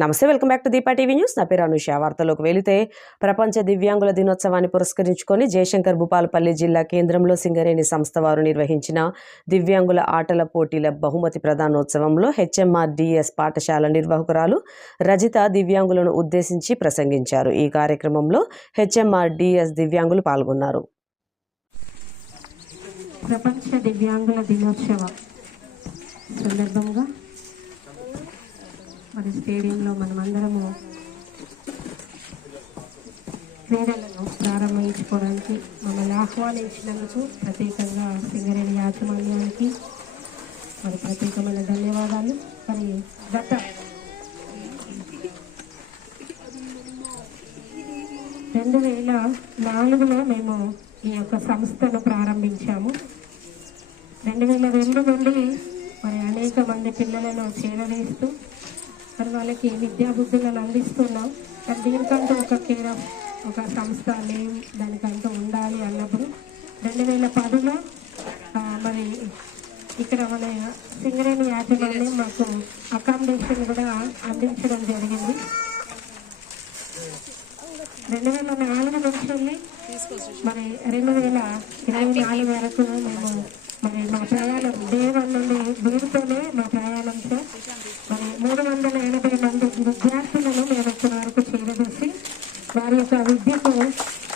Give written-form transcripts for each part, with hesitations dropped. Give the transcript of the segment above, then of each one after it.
నమస్తే, welcome back to Deepa TV news. నా పేరు అనుష. వార్తల్లోకి వెళితే ప్రపంచ దివ్యాంగుల దినోత్సవాన్ని పురస్కరించుకొని జయశంకర్ భూపాలపల్లి జిల్లా కేంద్రంలో సింగరేణి సంస్థ వారు నిర్వహించిన దివ్యాంగుల ఆటల పోటీల బహుమతి ప్రదానోత్సవంలో హెచ్ఎంఆర్డిఎస్ పాఠశాల నిర్వాహకురాలు రజిత దివ్యాంగులను ఉద్దేశించి ప్రసంగించారు. ఈ కార్యక్రమంలో హెచ్ఎంఆర్డిఎస్ దివ్యాంగులు పాల్గొన్నారు. ప్రపంచ దివ్యాంగుల దినోత్సవం సందర్భంగా మన స్టేడియంలో మనమందరము క్రీడలను ప్రారంభించుకోవడానికి మమ్మల్ని ఆహ్వానించినందుకు ప్రత్యేకంగా సింగరేణి యాజమాన్యానికి మరి ప్రత్యేకమైన ధన్యవాదాలు. మరి గత 2004లో మేము ఈ యొక్క సంస్థను ప్రారంభించాము. 2002 నుండి మరి అనేక మంది పిల్లలను చేరవేస్తూ మరి వాళ్ళకి విద్యాబుద్ధులను అందిస్తున్నాం. మరి దీనికంటూ ఒక సంస్థ నేమ్ దానికంటూ ఉండాలి అన్నప్పుడు 2010లో మరి ఇక్కడ మన సింగరేణి యాజమాన్యం మాకు అకామిడేషన్ కూడా అందించడం జరిగింది. 2004 నుంచి మరి 2024 వరకు మేము మరి మా ప్రయాణం దేవం నుండి వీరితోనే మా ప్రయాణం సార్. మరి 380 మంది విద్యార్థులను మేము ఇప్పటి వరకు చేరవేసి వారి యొక్క విద్యకు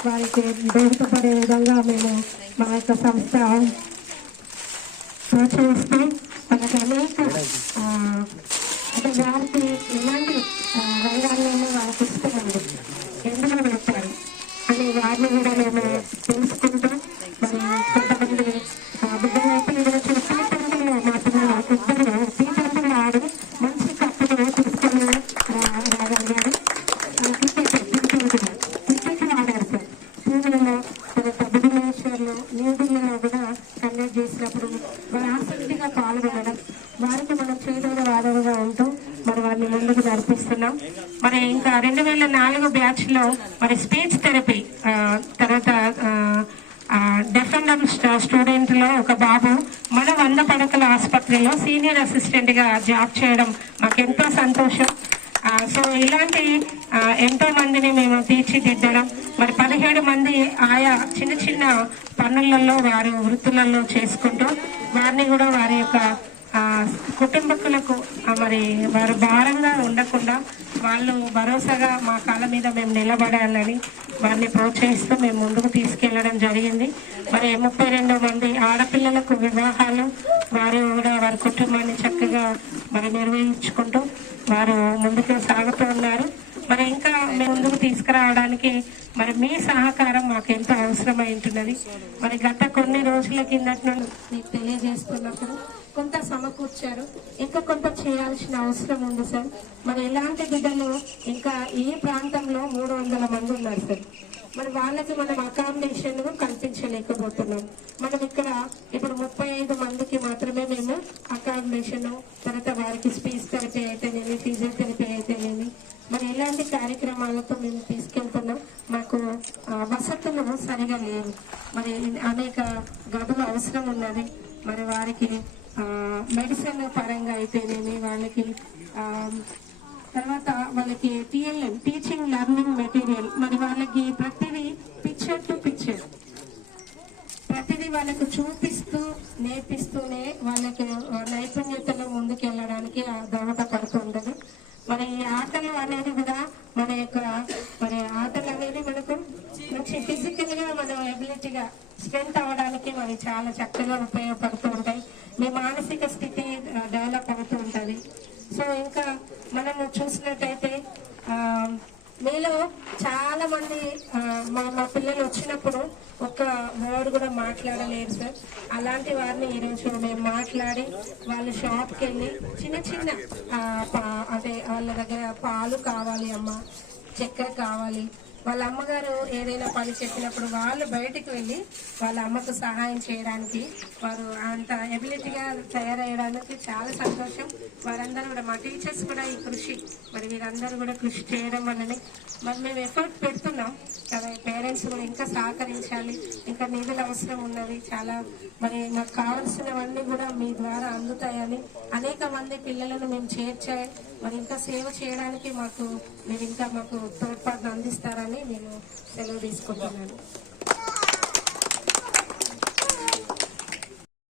వారికి దోహదపడే విధంగా మేము మా యొక్క సంస్థ ప్రోత్సహిస్తూ మనకు అనేక అంటే వారికి ఇలాంటి రంగాల్లోనే వారికి ఇష్టమండి ఎందుకు పెట్టారు అని వారిని కూడా మేము తెలుసుకుంటూ మరి కొంతమంది బిడ్డలు అయితే ఈరోజు టీచర్లు మా పిల్లలు ఇద్దరు టీచర్లు ఆడి మంచి కప్పులు తీసుకొని రాగలిగారు. క్రికెట్ ఆడారు సార్. టీవీలో తర్వాత భువనేశ్వర్లో న్యూఢిల్లీలో కూడా కండక్ట్ చేసినప్పుడు వారు ఆసక్తిగా పాల్గొనడం వారికి మనం చేదోడు వాదోడుగా ఉంటూ మరి వారిని ముందుకు నడిపిస్తున్నాం. మరి ఇంకా 2004 బ్యాచ్లో మరి స్పీచ్ థెరపీ తర్వాత డెఫ్ అండ్ డమ్ స్టూడెంట్లో ఒక బాబు మన 100 పడకల ఆసుపత్రిలో సీనియర్ అసిస్టెంట్గా జాబ్ చేయడం మాకు ఎంతో సంతోషం. సో ఇలాంటి ఎంతో మందిని మేము తీర్చిదిద్దడం మరి 17 మంది ఆయా చిన్న చిన్న పనులలో వారు వృత్తులలో చేసుకుంటూ వారిని కూడా వారి యొక్క కుటుంబకులకు మరి వారు భారంగా ఉండకుండా వాళ్ళు భరోసాగా మా కాళ్ళ మీద మేము నిలబడాలని వారిని ప్రోత్సహిస్తూ మేము ముందుకు తీసుకెళ్లడం జరిగింది. మరి 32 మంది ఆడపిల్లలకు వివాహాలు వారు కూడా వారి కుటుంబాన్ని చక్కగా మరి నిర్వహించుకుంటూ వారు ముందుకు సాగుతూ ఉన్నారు. మరి ఇంకా మేము ముందుకు తీసుకురావడానికి మరి మీ సహకారం మాకు ఎంతో అవసరమై ఉంటున్నది. మరి గత కొన్ని రోజుల కిందట నుండి మీకు తెలియజేస్తున్నప్పుడు కొంత సమకూర్చారు, ఇంకా కొంత చేయాల్సిన అవసరం ఉంది సార్. మరి ఎలాంటి బిడ్డలు ఇంకా ఏ ప్రాంతంలో 300 మంది ఉన్నారు సార్. మరి వాళ్ళకి మనం అకామిడేషన్ కల్పించలేకపోతున్నాం. మనం ఇక్కడ ఇప్పుడు 35 మందికి మాత్రమే మేము అకామిడేషన్ తర్వాత వారికి స్పీచ్ థెరపీ అయితేనేమి ఫిజియోథెరపీ అయితేనేమి మరి ఇలాంటి కార్యక్రమాలతో మేము తీసుకెళ్తున్నాం. మాకు వసతులు సరిగా లేవు. మరి అనేక గదులు అవసరం ఉన్నది. మరి వారికి మెడిసిన్ పరంగా అయితేనేమి వాళ్ళకి తర్వాత వాళ్ళకి టిఎల్ఎం టీచింగ్ లెర్నింగ్ మెటీరియల్ మరి వాళ్ళకి ప్రతిదీ పిక్చర్ టు పిక్చర్ ప్రతిదీ వాళ్ళకు చూపిస్తూ నేర్పిస్తూనే వాళ్ళకి నైపుణ్యతలో ముందుకెళ్ళడానికి దోహదపడుతుంటది. మరి ఈ ఆటలు అనేది కూడా మన యొక్క మరి ఆటలు అనేది మనకు మంచి ఫిజికల్ గా మనం ఎబిలిటీగా స్ట్రెంత్ అవ్వడానికి మరి చాలా చక్కగా ఉపయోగపడుతూ ఉంటాయి. మీ మానసిక స్థితి డెవలప్ అవుతూ ఉంటుంది. సో ఇంకా మనము చూసినట్టయితే మీలో చాలా మంది మా పిల్లలు వచ్చినప్పుడు ఒక్క వర్డ్ కూడా మాట్లాడలేరు సార్. అలాంటి వారిని ఈరోజు మేము మాట్లాడి వాళ్ళు షాప్కి వెళ్ళి చిన్న చిన్న అంటే వాళ్ళ దగ్గర పాలు కావాలి అమ్మ, చక్కెర కావాలి, వాళ్ళ అమ్మగారు ఏదైనా పని చెప్పినప్పుడు వాళ్ళు బయటికి వెళ్ళి వాళ్ళ అమ్మకు సహాయం చేయడానికి వారు అంత ఎబిలిటీగా తయారయ్యడానికి చాలా సంతోషం. వారందరూ కూడా మా టీచర్స్ కూడా ఈ కృషి మరి వీరందరూ కూడా కృషి చేయడం వల్లనే మరి మేము ఎఫర్ట్ పెడుతున్నాం కదా. పేరెంట్స్ కూడా ఇంకా సహకరించాలి, ఇంకా నిధులు అవసరం ఉన్నది చాలా. మరి మాకు కావాల్సినవన్నీ కూడా మీ ద్వారా అందుతాయని అనేక మంది పిల్లలను మేము చేర్చే మరి ఇంకా సేవ చేయడానికి మీరు ఇంకా మాకు తోడ్పాటును అందిస్తారని నేను సెలవు తీసుకుంటున్నాను.